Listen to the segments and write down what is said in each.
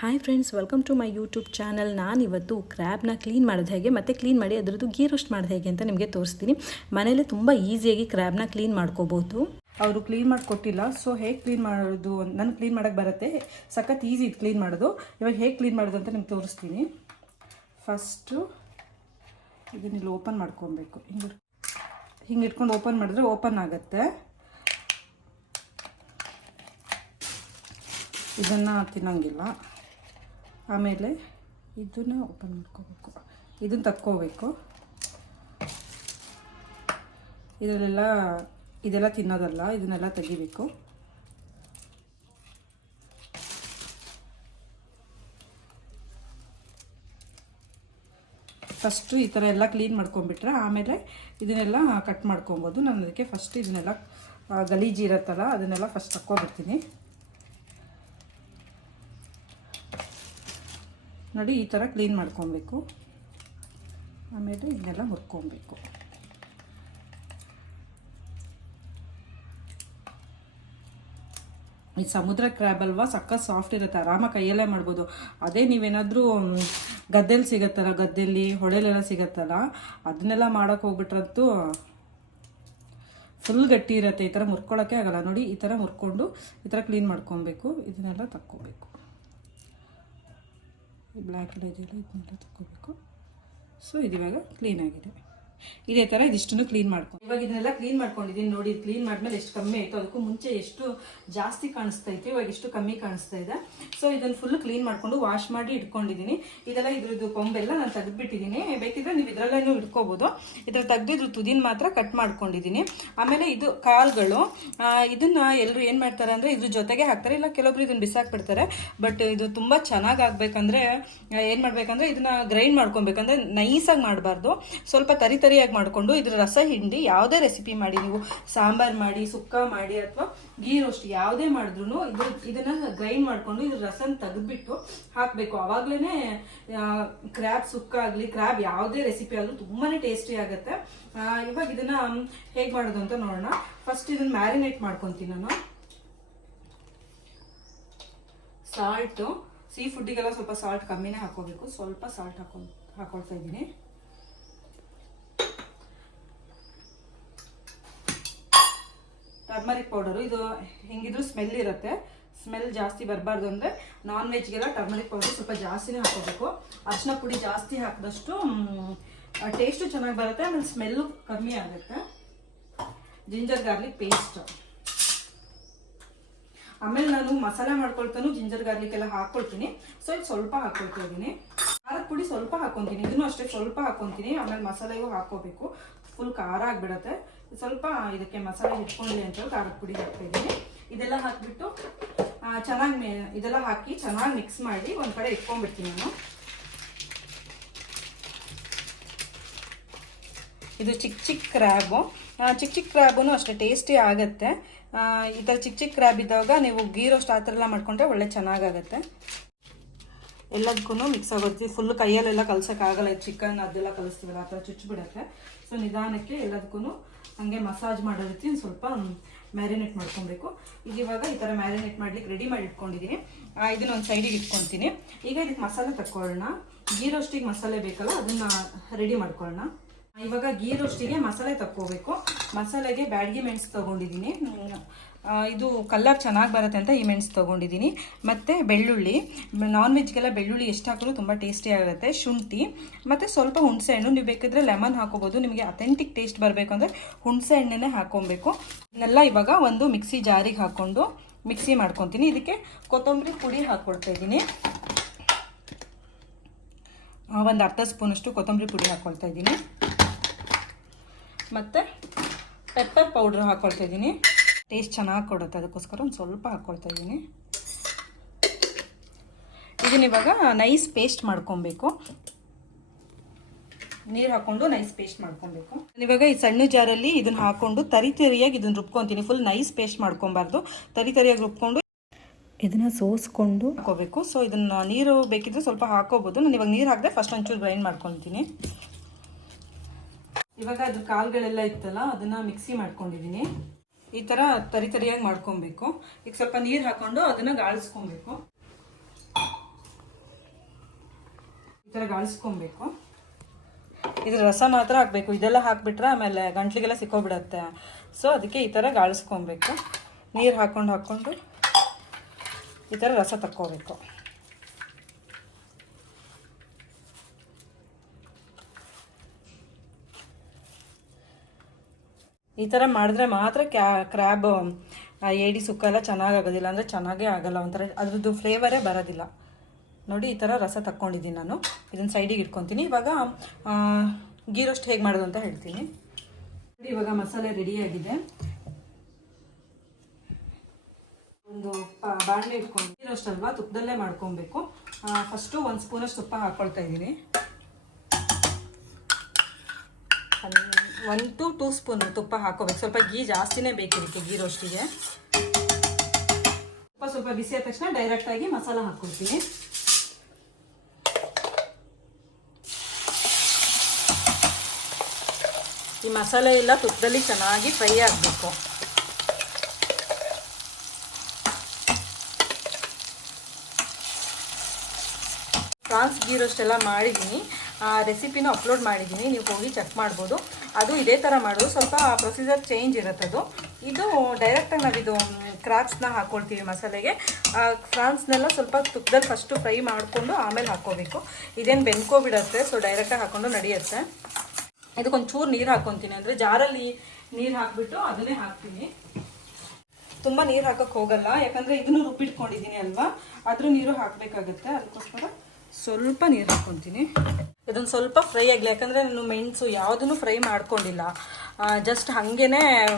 Hi friends, welcome to my YouTube channel. ನಾನಿವತ್ತು ಕ್ರ್ಯಾಬ್ನ clean ಮಾಡೋದು ಹೇಗೆ ಮತ್ತು ಕ್ಲೀನ್ ಮಾಡಿ ಅದರದ್ದು ಗೀ ರೋಸ್ಟ್ ಮಾಡೋದು ಹೇಗೆ ಅಂತ ನಿಮಗೆ ತೋರಿಸ್ತೀನಿ. ಮನೇಲಿ ತುಂಬ ಈಸಿಯಾಗಿ ಕ್ರ್ಯಾಬ್ನ ಕ್ಲೀನ್ ಮಾಡ್ಕೋಬೋದು. ಅವರು ಕ್ಲೀನ್ ಮಾಡಿಕೊಟ್ಟಿಲ್ಲ, ಸೊ ಹೇಗೆ ಕ್ಲೀನ್ ಮಾಡೋದು ನನಗೆ ಕ್ಲೀನ್ ಮಾಡೋಕ್ಕೆ ಬರುತ್ತೆ. ಸಖತ್ ಈಸಿ ಇದು ಕ್ಲೀನ್ ಮಾಡೋದು. ಇವಾಗ ಹೇಗೆ ಕ್ಲೀನ್ ಮಾಡೋದು ಅಂತ ನಿಮ್ಗೆ ತೋರಿಸ್ತೀನಿ. ಫಸ್ಟು ಇದನ್ನಿಲ್ಲಿ ಓಪನ್ ಮಾಡ್ಕೊಬೇಕು. ಹಿಂಗೆ ಇಟ್ಕೊಂಡು ಓಪನ್ ಮಾಡಿದ್ರೆ ಓಪನ್ ಆಗುತ್ತೆ. ಇದನ್ನು ತಿನ್ನೋಂಗಿಲ್ಲ. ಆಮೇಲೆ ಇದನ್ನು ಓಪನ್ ಮಾಡ್ಕೋಬೇಕು, ಇದನ್ನು ತಕ್ಕೋಬೇಕು. ಇದೆಲ್ಲ ತಿನ್ನೋದಲ್ಲ, ಇದನ್ನೆಲ್ಲ ತೆಗಿಬೇಕು. ಫಸ್ಟು ಈ ಥರ ಎಲ್ಲ ಕ್ಲೀನ್ ಮಾಡ್ಕೊಂಬಿಟ್ರೆ ಆಮೇಲೆ ಇದನ್ನೆಲ್ಲ ಕಟ್ ಮಾಡ್ಕೊಬೋದು. ನಾನು ಅದಕ್ಕೆ ಫಸ್ಟ್ ಇದನ್ನೆಲ್ಲ ಗಲೀಜಿರತ್ತಲ್ಲ ಅದನ್ನೆಲ್ಲ ಫಸ್ಟ್ ತಕ್ಕೊಬಿಡ್ತೀನಿ. ನೋಡಿ, ಈ ಥರ ಕ್ಲೀನ್ ಮಾಡ್ಕೊಬೇಕು. ಆಮೇಲೆ ಇದನ್ನೆಲ್ಲ ಮುರ್ಕೊಬೇಕು. ಈ ಸಮುದ್ರ ಕ್ರ್ಯಾಬ್ ಅಲ್ವಾ, ಸಖತ್ ಸಾಫ್ಟ್ ಇರುತ್ತೆ, ಆರಾಮಾಗಿ ಕೈಯಲ್ಲೇ ಮಾಡ್ಬೋದು. ಅದೇ ನೀವೇನಾದರೂ ಗದ್ದೆಲಿ ಸಿಗುತ್ತಲ್ಲ, ಗದ್ದೆಯಲ್ಲಿ ಹೊಳೆಲೆಲ್ಲ ಸಿಗುತ್ತಲ್ಲ, ಅದನ್ನೆಲ್ಲ ಮಾಡೋಕ್ಕೆ ಹೋಗ್ಬಿಟ್ರಂತೂ ಫುಲ್ ಗಟ್ಟಿ ಇರುತ್ತೆ. ಈ ಥರ ಮುರ್ಕೊಳ್ಳೋಕ್ಕೆ ಆಗಲ್ಲ. ನೋಡಿ, ಈ ಥರ ಮುರ್ಕೊಂಡು ಈ ಥರ ಕ್ಲೀನ್ ಮಾಡ್ಕೊಬೇಕು. ಇದನ್ನೆಲ್ಲ ತಕ್ಕೋಬೇಕು. ಈ ಬ್ಲ್ಯಾಕ್ ಇದೆಯಲ್ಲ, ಇದನ್ನೆಲ್ಲ ತಗೋಬೇಕು. ಸೊ ಇದಿವಾಗ ಕ್ಲೀನ್ ಆಗಿದೆ. ಇದೇ ಥರ ಇದಿಷ್ಟನ್ನು ಕ್ಲೀನ್ ಮಾಡ್ಕೊಂಡು ಇವಾಗ ಇದನ್ನೆಲ್ಲ ಕ್ಲೀನ್ ಮಾಡ್ಕೊಂಡಿದ್ದೀನಿ. ನೋಡಿ, ಕ್ಲೀನ್ ಮಾಡಿದ್ಮೇಲೆ ಎಷ್ಟು ಕಮ್ಮಿ ಆಯಿತು, ಅದಕ್ಕೂ ಮುಂಚೆ ಎಷ್ಟು ಜಾಸ್ತಿ ಕಾಣಿಸ್ತಾ ಇತ್ತು, ಇವಾಗ ಎಷ್ಟು ಕಮ್ಮಿ ಕಾಣಿಸ್ತಾ ಇದೆ. ಸೊ ಇದನ್ನು ಫುಲ್ ಕ್ಲೀನ್ ಮಾಡಿಕೊಂಡು ವಾಶ್ ಮಾಡಿ ಇಟ್ಕೊಂಡಿದ್ದೀನಿ. ಇದೆಲ್ಲ ಇದ್ರದ್ದು ಕೊಂಬೆಲ್ಲ ನಾನು ತೆಗೆದುಬಿಟ್ಟಿದ್ದೀನಿ. ಬೇಕಿದ್ರೆ ನೀವು ಇದರಲ್ಲೇನೂ ಇಟ್ಕೋಬೋದು. ಇದ್ರ ತೆಗೆದು ಇದ್ರ ತುದಿನ ಮಾತ್ರ ಕಟ್ ಮಾಡ್ಕೊಂಡಿದ್ದೀನಿ. ಆಮೇಲೆ ಇದು ಕಾಳುಗಳು, ಇದನ್ನು ಎಲ್ಲರೂ ಏನು ಮಾಡ್ತಾರೆ ಅಂದರೆ ಇದ್ರ ಜೊತೆಗೆ ಹಾಕ್ತಾರೆ, ಇಲ್ಲ ಕೆಲವೊಬ್ರು ಇದನ್ನು ಬಿಸಾಕ್ಬಿಡ್ತಾರೆ. ಬಟ್ ಇದು ತುಂಬ ಚೆನ್ನಾಗಿ ಆಗಬೇಕಂದ್ರೆ ಏನು ಮಾಡಬೇಕಂದ್ರೆ ಇದನ್ನು ಗ್ರೈಂಡ್ ಮಾಡ್ಕೊಬೇಕಂದ್ರೆ ನೈಸಾಗಿ ಮಾಡಬಾರ್ದು. ಸ್ವಲ್ಪ ತರಿಯಾಗಿ ಮಾಡಿಕೊಂಡು ಇದ್ರ ರಸ ಹಿಂಡಿ ಯಾವುದೇ ರೆಸಿಪಿ ಮಾಡಿ, ನೀವು ಸಾಂಬಾರ್ ಮಾಡಿ, ಸುಕ್ಕ ಮಾಡಿ, ಅಥವಾ ಗೀ ರೋಸ್ಟ್ ಯಾವುದೇ ಮಾಡಿದ್ರು ಇದನ್ನ ಗ್ರೈಂಡ್ ಮಾಡಿಕೊಂಡು ಇದ್ರ ರಸನ ತೆಗೆದ್ಬಿಟ್ಟು ಹಾಕಬೇಕು. ಆವಾಗಲೇ ಕ್ರ್ಯಾಬ್ ಸುಕ್ಕ ಆಗಲಿ, ಕ್ರ್ಯಾಬ್ ಯಾವುದೇ ರೆಸಿಪಿ ಆದರೂ ತುಂಬಾ ಟೇಸ್ಟಿ ಆಗುತ್ತೆ. ಇವಾಗ ಇದನ್ನ ಹೇಗೆ ಮಾಡೋದು ಅಂತ ನೋಡೋಣ. ಫಸ್ಟ್ ಇದನ್ನ ಮ್ಯಾರಿನೇಟ್ ಮಾಡ್ಕೊತೀನಿ ನಾನು. ಸಾಲ್ಟು, ಸೀ ಫುಡ್ಡಿಗೆಲ್ಲ ಸ್ವಲ್ಪ ಸಾಲ್ಟ್ ಕಮ್ಮಿನೇ ಹಾಕೋಬೇಕು. ಸ್ವಲ್ಪ ಸಾಲ್ಟ್ ಹಾಕೊಳ್ತಾ ಇದ್ದೀನಿ. ಟರ್ಮರಿಕ್ ಪೌಡರು, ಇದು ಹೆಂಗಿದ್ರು ಸ್ಮೆಲ್ ಇರುತ್ತೆ. ಸ್ಮೆಲ್ ಜಾಸ್ತಿ ಬರಬಾರ್ದು ಅಂದರೆ ನಾನ್ ವೆಜ್ಗೆಲ್ಲ ಟರ್ಮರಿಕ್ ಪೌಡರ್ ಸ್ವಲ್ಪ ಜಾಸ್ತಿನೇ ಹಾಕೋಬೇಕು. ಅರಿಶಿನ ಪುಡಿ ಜಾಸ್ತಿ ಹಾಕಿದಷ್ಟು ಟೇಸ್ಟು ಚೆನ್ನಾಗಿ ಬರುತ್ತೆ, ಆಮೇಲೆ ಸ್ಮೆಲ್ಲು ಕಮ್ಮಿ ಆಗುತ್ತೆ. ಜಿಂಜರ್ ಗಾರ್ಲಿಕ್ ಪೇಸ್ಟ್, ಆಮೇಲೆ ನಾನು ಮಸಾಲೆ ಮಾಡ್ಕೊಳ್ತಾನು ಜಿಂಜರ್ ಗಾರ್ಲಿಕ್ ಎಲ್ಲ ಹಾಕ್ಕೊಳ್ತೀನಿ. ಸೊ ಇದು ಸ್ವಲ್ಪ ಹಾಕ್ಕೊಳ್ತಾ ಇದ್ದೀನಿ. ಖಾರದ ಪುಡಿ ಸ್ವಲ್ಪ ಹಾಕ್ಕೊತೀನಿ, ಇದನ್ನು ಅಷ್ಟೇ ಸ್ವಲ್ಪ ಹಾಕ್ಕೊತೀನಿ. ಆಮೇಲೆ ಮಸಾಲೆಗೂ ಹಾಕೋಬೇಕು, ಫುಲ್ ಖಾರ ಆಗಿಬಿಡತ್ತೆ. ಸ್ವಲ್ಪ ಇದಕ್ಕೆ ಮಸಾಲೆ ಇಟ್ಕೊಳ್ಳಿ ಅಂತ ಖಾರದ ಪುಡಿ ಹಾಕ್ತಾಯಿದ್ದೀನಿ. ಇದೆಲ್ಲ ಹಾಕಿಬಿಟ್ಟು ಚೆನ್ನಾಗಿ ಇದೆಲ್ಲ ಹಾಕಿ ಚೆನ್ನಾಗಿ ಮಿಕ್ಸ್ ಮಾಡಿ ಒಂದು ಕಡೆ ಇಟ್ಕೊಂಡ್ಬಿಡ್ತೀನಿ ನಾನು. ಇದು ಚಿಕ್ಕ ಕ್ರ್ಯಾಬು, ಚಿಕ್ಕ ಕ್ರ್ಯಾಬೂ ಅಷ್ಟೇ ಟೇಸ್ಟಿ ಆಗುತ್ತೆ. ಈ ಥರ ಚಿಕ್ಕ ಕ್ರ್ಯಾಬ್ ಇದ್ದಾಗ ನೀವು ಗೀ ರೋಸ್ಟ್ ಆ ಥರ ಎಲ್ಲ ಮಾಡ್ಕೊಂಡ್ರೆ ಒಳ್ಳೆ ಚೆನ್ನಾಗಾಗುತ್ತೆ. ಎಲ್ಲದಕ್ಕೂ ಮಿಕ್ಸ್ ಆಗುತ್ತೆ. ಫುಲ್ ಕೈಯಲ್ಲೆಲ್ಲ ಕಲ್ಸೋಕ್ಕಾಗಲ್ಲ, ಚಿಕನ್ ಅದೆಲ್ಲ ಕಲಿಸ್ತೀವಲ್ಲ ಆ ಥರ ಚುಚ್ಚಿಬಿಡತ್ತೆ. ಸೊ ನಿಧಾನಕ್ಕೆ ಎಲ್ಲದಕ್ಕೂ ಹಾಗೆ ಮಸಾಜ್ ಮಾಡೋ ರೀತಿ ಸ್ವಲ್ಪ ಮ್ಯಾರಿನೇಟ್ ಮಾಡ್ಕೊಬೇಕು. ಈಗ ಇವಾಗ ಈ ಥರ ಮ್ಯಾರಿನೇಟ್ ಮಾಡ್ಲಿಕ್ಕೆ ರೆಡಿ ಮಾಡಿ ಇಟ್ಕೊಂಡಿದ್ದೀನಿ. ಇದನ್ನ ಒಂದು ಸೈಡಿಗೆ ಇಟ್ಕೊತೀನಿ. ಈಗ ಇದಕ್ಕೆ ಮಸಾಲೆ ತಕ್ಕೊಳ್ಳೋಣ. ಗೀ ರೋಸ್ಟಿಗೆ ಮಸಾಲೆ ಬೇಕಲ್ಲ, ಅದನ್ನು ರೆಡಿ ಮಾಡ್ಕೊಳ್ಳೋಣ. ಇವಾಗ ಗೀ ರೋಸ್ಟಿಗೆ ಮಸಾಲೆ ತಕ್ಕೋಬೇಕು. ಮಸಾಲೆಗೆ ಬ್ಯಾಡಗಿ ಮೆಣಸು ತೊಗೊಂಡಿದ್ದೀನಿ. ಇದು ಕಲರ್ ಚೆನ್ನಾಗಿ ಬರುತ್ತೆ ಅಂತ ಈ ಮೆಣಸು ತೊಗೊಂಡಿದ್ದೀನಿ. ಮತ್ತು ಬೆಳ್ಳುಳ್ಳಿ, ನಾನ್ ವೆಜ್ಗೆಲ್ಲ ಬೆಳ್ಳುಳ್ಳಿ ಎಷ್ಟು ಹಾಕಿದ್ರು ತುಂಬ ಟೇಸ್ಟಿ ಆಗುತ್ತೆ. ಶುಂಠಿ ಮತ್ತು ಸ್ವಲ್ಪ ಹುಣಸೆ ಹಣ್ಣು, ನೀವು ಬೇಕಿದ್ರೆ ಲೆಮನ್ ಹಾಕೋಬೋದು. ನಿಮಗೆ ಅಥೆಂಟಿಕ್ ಟೇಸ್ಟ್ ಬರಬೇಕು ಅಂದರೆ ಹುಣಸೆ ಹಣ್ಣನ್ನೇ ಹಾಕ್ಕೊಬೇಕು. ಇದನ್ನೆಲ್ಲ ಇವಾಗ ಒಂದು ಮಿಕ್ಸಿ ಜಾರಿಗೆ ಹಾಕ್ಕೊಂಡು ಮಿಕ್ಸಿ ಮಾಡ್ಕೊತೀನಿ. ಇದಕ್ಕೆ ಕೊತ್ತಂಬರಿ ಪುಡಿ ಹಾಕ್ಕೊಳ್ತಾ ಇದ್ದೀನಿ. ಒಂದು ಅರ್ಧ ಸ್ಪೂನಷ್ಟು ಕೊತ್ತಂಬರಿ ಪುಡಿ ಹಾಕ್ಕೊಳ್ತಾ ಇದ್ದೀನಿ. ಮತ್ತು ಪೆಪ್ಪರ್ ಪೌಡ್ರ್ ಹಾಕ್ಕೊಳ್ತಾ ಇದ್ದೀನಿ. ಟೇಸ್ಟ್ ಚೆನ್ನಾಗಿ ಕೊಡುತ್ತೆ, ಅದಕ್ಕೋಸ್ಕರ ಒಂದು ಸ್ವಲ್ಪ ಹಾಕ್ಕೊಳ್ತಾ ಇದ್ದೀನಿ. ಇದನ್ನ ಇವಾಗ ನೈಸ್ ಪೇಸ್ಟ್ ಮಾಡ್ಕೊಬೇಕು. ನೀರು ಹಾಕ್ಕೊಂಡು ನೈಸ್ ಪೇಸ್ಟ್ ಮಾಡ್ಕೊಬೇಕು. ಇವಾಗ ಈ ಸಣ್ಣ ಜಾರಲ್ಲಿ ಇದನ್ನು ಹಾಕ್ಕೊಂಡು ತರಿಯಾಗಿ ಇದನ್ನು ರುಬ್ಕೊತೀನಿ. ಫುಲ್ ನೈಸ್ ಪೇಸ್ಟ್ ಮಾಡ್ಕೊಬಾರ್ದು, ತರಿಯಾಗಿ ರುಬ್ಕೊಂಡು ಇದನ್ನು ಸೋಸ್ಕೊಂಡು ಹಾಕೋಬೇಕು. ಸೊ ಇದನ್ನು ನೀರು ಬೇಕಿದ್ರೆ ಸ್ವಲ್ಪ ಹಾಕೋಬೋದು. ನಾನು ಇವಾಗ ನೀರು ಹಾಕಿದೆ ಫಸ್ಟ್ ಒಂಚೂರು ಗ್ರೈಂಡ್ ಮಾಡ್ಕೊತೀನಿ. ಇವಾಗ ಅದ್ರ ಕಾಳುಗಳೆಲ್ಲ ಇತ್ತಲ್ಲ ಅದನ್ನು ಮಿಕ್ಸಿ ಮಾಡ್ಕೊಂಡಿದ್ದೀನಿ. ಈ ಥರ ತರಿಯಾಗಿ ಮಾಡ್ಕೊಬೇಕು. ಈಗ ಸ್ವಲ್ಪ ನೀರು ಹಾಕ್ಕೊಂಡು ಅದನ್ನು ಗಾಳಿಸ್ಕೊಬೇಕು. ಈ ಥರ ಗಾಳಿಸ್ಕೊಬೇಕು. ಇದ್ರ ರಸ ಮಾತ್ರ ಹಾಕಬೇಕು, ಇದೆಲ್ಲ ಹಾಕಿಬಿಟ್ರೆ ಆಮೇಲೆ ಗಂಟ್ಲಿಗೆಲ್ಲ ಸಿಕ್ಕೋಬಿಡತ್ತೆ. ಸೊ ಅದಕ್ಕೆ ಈ ಥರ ಗಾಳಿಸ್ಕೊಬೇಕು. ನೀರು ಹಾಕ್ಕೊಂಡು ಈ ಥರ ರಸ ತಕ್ಕೋಬೇಕು. ಈ ಥರ ಮಾಡಿದ್ರೆ ಮಾತ್ರ ಕ್ರ್ಯಾಬ್ ಏಡಿ ಸುಕ್ಕ ಎಲ್ಲ ಚೆನ್ನಾಗಾಗೋದಿಲ್ಲ, ಅಂದರೆ ಚೆನ್ನಾಗೇ ಆಗೋಲ್ಲ, ಒಂಥರ ಅದ್ರದ್ದು ಫ್ಲೇವರೇ ಬರೋದಿಲ್ಲ. ನೋಡಿ ಈ ಥರ ರಸ ತಕ್ಕೊಂಡಿದ್ದೀನಿ ನಾನು. ಇದನ್ನು ಸೈಡಿಗೆ ಇಟ್ಕೊತೀನಿ. ಇವಾಗ ಗೀ ರೋಸ್ಟ್ ಹೇಗೆ ಮಾಡೋದು ಅಂತ ಹೇಳ್ತೀನಿ. ಇವಾಗ ಮಸಾಲೆ ರೆಡಿಯಾಗಿದೆ. ಒಂದು ಬಾಣಲೆ ಇಟ್ಕೊಂಡು ಗೀ ರೋಸ್ಟ್ ಅಲ್ವಾ, ತುಪ್ಪದಲ್ಲೇ ಮಾಡ್ಕೊಬೇಕು. ಫಸ್ಟು 1 ಸ್ಪೂನಷ್ಟು ತುಪ್ಪ ಹಾಕ್ಕೊಳ್ತಾ ಇದ್ದೀನಿ. 1 to 2 ಸ್ಪೂನ್ ತುಪ್ಪ ಹಾಕೋಬೇಕು. ಸ್ವಲ್ಪ ಗೀ ಜಾಸ್ತಿನೇ ಬೇಕಿರುತ್ತೆ ಗೀ ರೋಸ್ಟಿಗೆ. ತುಪ್ಪ ಸ್ವಲ್ಪ ಬಿಸಿ ಆದ ತಕ್ಷಣ ಡೈರೆಕ್ಟಾಗಿ ಮಸಾಲ ಹಾಕ್ಕೊಳ್ತೀನಿ. ಈ ಮಸಾಲೆ ಎಲ್ಲ ತುಪ್ಪದಲ್ಲಿ ಚೆನ್ನಾಗಿ ಫ್ರೈ ಆಗಬೇಕು. ಫ್ರಾನ್ಸ್ ಗೀ ರೋಸ್ಟ್ ಎಲ್ಲ ಮಾಡಿದ್ದೀನಿ, ರೆಸಿಪಿನ ಅಪ್ಲೋಡ್ ಮಾಡಿದ್ದೀನಿ, ನೀವು ಹೋಗಿ ಚೆಕ್ ಮಾಡ್ಬೋದು. ಅದು ಇದೇ ಥರ ಮಾಡೋದು, ಸ್ವಲ್ಪ ಪ್ರೊಸೀಜರ್ ಚೇಂಜ್ ಇರುತ್ತದು. ಇದು ಡೈರೆಕ್ಟಾಗಿ ನಾವಿದು ಕ್ರಾಬ್ಸ್ನ ಹಾಕ್ಕೊಳ್ತೀವಿ ಮಸಾಲೆಗೆ. ಫ್ರಾನ್ಸ್ನೆಲ್ಲ ಸ್ವಲ್ಪ ತುಪ್ಪದಲ್ಲಿ ಫಸ್ಟು ಫ್ರೈ ಮಾಡಿಕೊಂಡು ಆಮೇಲೆ ಹಾಕ್ಕೋಬೇಕು. ಇದೇನು ಬೆನ್ಕೋಬಿಡತ್ತೆ, ಸೊ ಡೈರೆಕ್ಟಾಗಿ ಹಾಕ್ಕೊಂಡು ನಡೆಯುತ್ತೆ. ಇದಕ್ಕೊಂಚೂರು ನೀರು ಹಾಕ್ಕೊತೀನಿ, ಅಂದರೆ ಜಾರಲ್ಲಿ ನೀರು ಹಾಕಿಬಿಟ್ಟು ಅದನ್ನೇ ಹಾಕ್ತೀನಿ. ತುಂಬ ನೀರು ಹಾಕೋಕ್ಕೆ ಹೋಗಲ್ಲ, ಯಾಕಂದರೆ ಇದನ್ನು ರುಬ್ಬಿಟ್ಕೊಂಡಿದ್ದೀನಿ ಅಲ್ವಾ, ಅದ್ರ ನೀರು ಹಾಕಬೇಕಾಗತ್ತೆ. ಅದಕ್ಕೋಸ್ಕರ ಸ್ವಲ್ಪ ನೀರು ಹಾಕ್ಕೊತೀನಿ. ಇದನ್ನು ಸ್ವಲ್ಪ ಫ್ರೈ ಆಗಲಿ, ಯಾಕಂದರೆ ನಾನು ಮೆಣಸು ಯಾವುದನ್ನು ಫ್ರೈ ಮಾಡ್ಕೊಂಡಿಲ್ಲ, ಜಸ್ಟ್ ಹಾಗೇ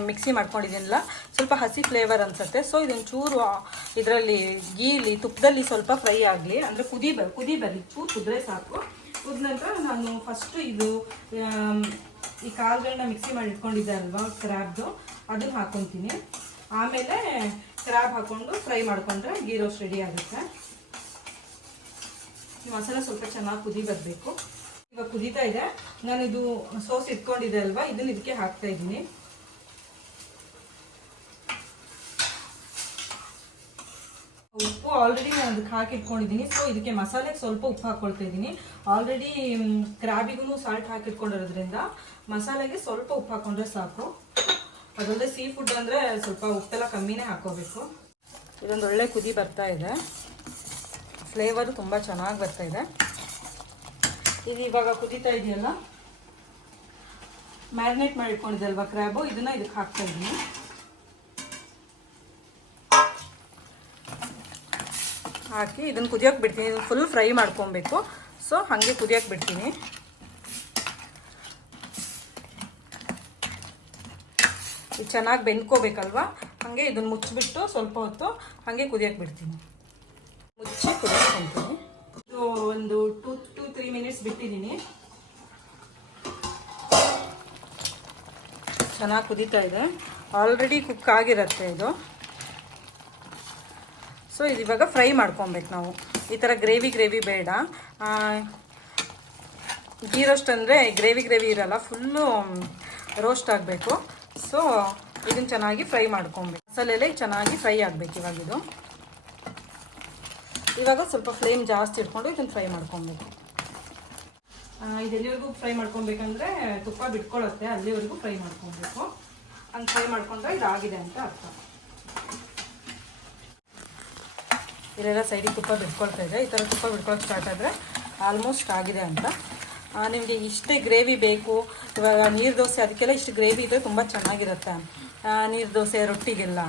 ಮಿಕ್ಸಿ ಮಾಡ್ಕೊಂಡಿದ್ದೀನಲ್ಲ, ಸ್ವಲ್ಪ ಹಸಿ ಫ್ಲೇವರ್ ಅನಿಸುತ್ತೆ. ಸೊ ಇದೊಂದು ಚೂರು ಇದರಲ್ಲಿ ಗೀಲಿ ತುಪ್ಪದಲ್ಲಿ ಸ್ವಲ್ಪ ಫ್ರೈ ಆಗಲಿ, ಅಂದರೆ ಕುದಿ ಬರಲಿ, ಚೂರು ಕುದ್ರೆ ಸಾಕು. ಕುದ ನಂತರ ನಾನು ಫಸ್ಟು ಇದು ಈ ಕಾಳುಗಳನ್ನ ಮಿಕ್ಸಿ ಮಾಡಿ ಇಟ್ಕೊಂಡಿದ್ದೆ ಅಲ್ವಾ ಕ್ರ್ಯಾಬ್ದು, ಅದನ್ನು ಹಾಕ್ಕೊತೀನಿ. ಆಮೇಲೆ ಕ್ರ್ಯಾಬ್ ಹಾಕ್ಕೊಂಡು ಫ್ರೈ ಮಾಡಿಕೊಂಡ್ರೆ ಗೀ ರೋಸ್ಟ್ ರೆಡಿ ಆಗುತ್ತೆ. ಈ ಮಸಾಲೆ ಸ್ವಲ್ಪ ಚೆನ್ನಾಗಿ ಕುದಿ ಬರಬೇಕು. ಇವಾಗ ಕುದೀತಾ ಇದೆ. ನಾನು ಇದು ಸೋಸ್ ಇಟ್ಕೊಂಡಿದ್ದೆ ಅಲ್ವಾ, ಇದನ್ನು ಇದಕ್ಕೆ ಹಾಕ್ತಾ ಇದ್ದೀನಿ. ಉಪ್ಪು ಆಲ್ರೆಡಿ ನಾನು ಅದಕ್ಕೆ ಹಾಕಿಟ್ಕೊಂಡಿದ್ದೀನಿ. ಸೊ ಇದಕ್ಕೆ ಮಸಾಲೆಗೆ ಸ್ವಲ್ಪ ಉಪ್ಪು ಹಾಕ್ಕೊಳ್ತಾ ಇದ್ದೀನಿ. ಆಲ್ರೆಡಿ ಕ್ರ್ಯಾಬಿಗೂ ಸಾಲ್ಟ್ ಹಾಕಿಟ್ಕೊಂಡಿರೋದ್ರಿಂದ ಮಸಾಲೆಗೆ ಸ್ವಲ್ಪ ಉಪ್ಪು ಹಾಕ್ಕೊಂಡ್ರೆ ಸಾಕು. ಅದಲ್ಲದೆ ಸೀ ಫುಡ್ ಅಂದರೆ ಸ್ವಲ್ಪ ಉಪ್ಪೆಲ್ಲ ಕಮ್ಮಿನೇ ಹಾಕ್ಕೋಬೇಕು. ಇದೊಂದು ಒಳ್ಳೆ ಕುದಿ ಬರ್ತಾ ಇದೆ, ಫ್ಲೇವರು ತುಂಬ ಚೆನ್ನಾಗಿ ಬರ್ತಾ ಇದೆ. ಇದು ಇವಾಗ ಕುದೀತಾ ಇದೆಯಲ್ಲ, ಮ್ಯಾರಿನೇಟ್ ಮಾಡಿ ಇಟ್ಕೊಂಡಿದ್ದೆ ಅಲ್ವಾ ಕ್ರ್ಯಾಬು, ಇದನ್ನು ಇದಕ್ಕೆ ಹಾಕ್ತಾ ಇದ್ದೀನಿ. ಹಾಕಿ ಇದನ್ನು ಕುದಿಯೋಕೆ ಬಿಡ್ತೀನಿ. ಇದನ್ನು ಫುಲ್ ಫ್ರೈ ಮಾಡ್ಕೊಬೇಕು. ಸೊ ಹಾಗೆ ಕುದಿಯೋಕೆ ಬಿಡ್ತೀನಿ. ಇದು ಚೆನ್ನಾಗಿ ಬೆಂದ್ಕೋಬೇಕಲ್ವಾ, ಹಾಗೆ ಇದನ್ನು ಮುಚ್ಚಿಬಿಟ್ಟು ಸ್ವಲ್ಪ ಹೊತ್ತು ಹಾಗೆ ಕುದಿಯೋಕೆ ಬಿಡ್ತೀನಿ. ಮುಚ್ಚಿ ಕುದಿಸ್ಕೊತೀನಿ. ಇದು ಒಂದು 2 to 3 ಮಿನಿಟ್ಸ್ ಬಿಟ್ಟಿದ್ದೀನಿ. ಚೆನ್ನಾಗಿ ಕುದೀತಾ ಇದೆ, ಆಲ್ರೆಡಿ ಕುಕ್ ಆಗಿರುತ್ತೆ ಇದು. ಸೊ ಇದು ಇವಾಗ ಫ್ರೈ ಮಾಡ್ಕೊಬೇಕು ನಾವು. ಈ ಥರ ಗ್ರೇವಿ ಬೇಡ. ಗೀ ರೋಸ್ಟ್ ಅಂದರೆ ಗ್ರೇವಿ ಇರಲ್ಲ, ಫುಲ್ಲು ರೋಸ್ಟ್ ಆಗಬೇಕು. ಸೊ ಇದನ್ನು ಚೆನ್ನಾಗಿ ಫ್ರೈ ಮಾಡ್ಕೊಬೇಕು. ಮಸಾಲೆಲೆ ಚೆನ್ನಾಗಿ ಫ್ರೈ ಆಗಬೇಕು. ಇವಾಗ ಸ್ವಲ್ಪ ಫ್ಲೇಮ್ ಜಾಸ್ತಿ ಇಟ್ಕೊಂಡು ಇದನ್ನು ಫ್ರೈ ಮಾಡ್ಕೊಬೇಕು. ಇದೆಲ್ಲಿವರೆಗೂ ಫ್ರೈ ಮಾಡ್ಕೊಬೇಕಂದ್ರೆ ತುಪ್ಪ ಬಿಟ್ಕೊಳ್ಳುತ್ತೆ, ಅಲ್ಲಿವರೆಗೂ ಫ್ರೈ ಮಾಡ್ಕೊಬೇಕು. ಹಂಗೆ ಫ್ರೈ ಮಾಡ್ಕೊಂಡ್ರೆ ಇದಾಗಿದೆ ಅಂತ ಅರ್ಥ. ಇಲ್ಲೆಲ್ಲ ಸೈಡಿಗೆ ತುಪ್ಪ ಬಿಟ್ಕೊಳ್ತಾ ಇದೆ. ಈ ಥರ ತುಪ್ಪ ಬಿಟ್ಕೊಳ್ಳೋಕೆ ಸ್ಟಾರ್ಟ್ ಆದರೆ ಆಲ್ಮೋಸ್ಟ್ ಆಗಿದೆ ಅಂತ. ನಿಮಗೆ ಇಷ್ಟೇ ಗ್ರೇವಿ ಬೇಕು, ಇವಾಗ ನೀರು ದೋಸೆ ಅದಕ್ಕೆಲ್ಲ ಇಷ್ಟು ಗ್ರೇವಿ ಇದ್ದರೆ ತುಂಬ ಚೆನ್ನಾಗಿರುತ್ತೆ. ನೀರು ದೋಸೆ ರೊಟ್ಟಿಗೆಲ್ಲ.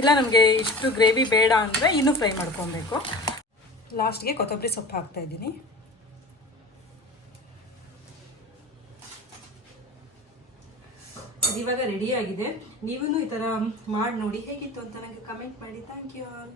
ಇಲ್ಲ ನಮಗೆ ಇಷ್ಟು ಗ್ರೇವಿ ಬೇಡ ಅಂದರೆ ಇನ್ನೂ ಫ್ರೈ ಮಾಡ್ಕೊಬೇಕು. ಲಾಸ್ಟ್ಗೆ ಕೊತ್ತಂಬರಿ ಸೊಪ್ಪು ಹಾಕ್ತಾಯಿದ್ದೀನಿ. ಇವಾಗ ರೆಡಿಯಾಗಿದೆ. ನೀವೂ ಈ ಥರ ಮಾಡಿ ನೋಡಿ, ಹೇಗಿತ್ತು ಅಂತ ನನಗೆ ಕಮೆಂಟ್ ಮಾಡಿ. Thank you all.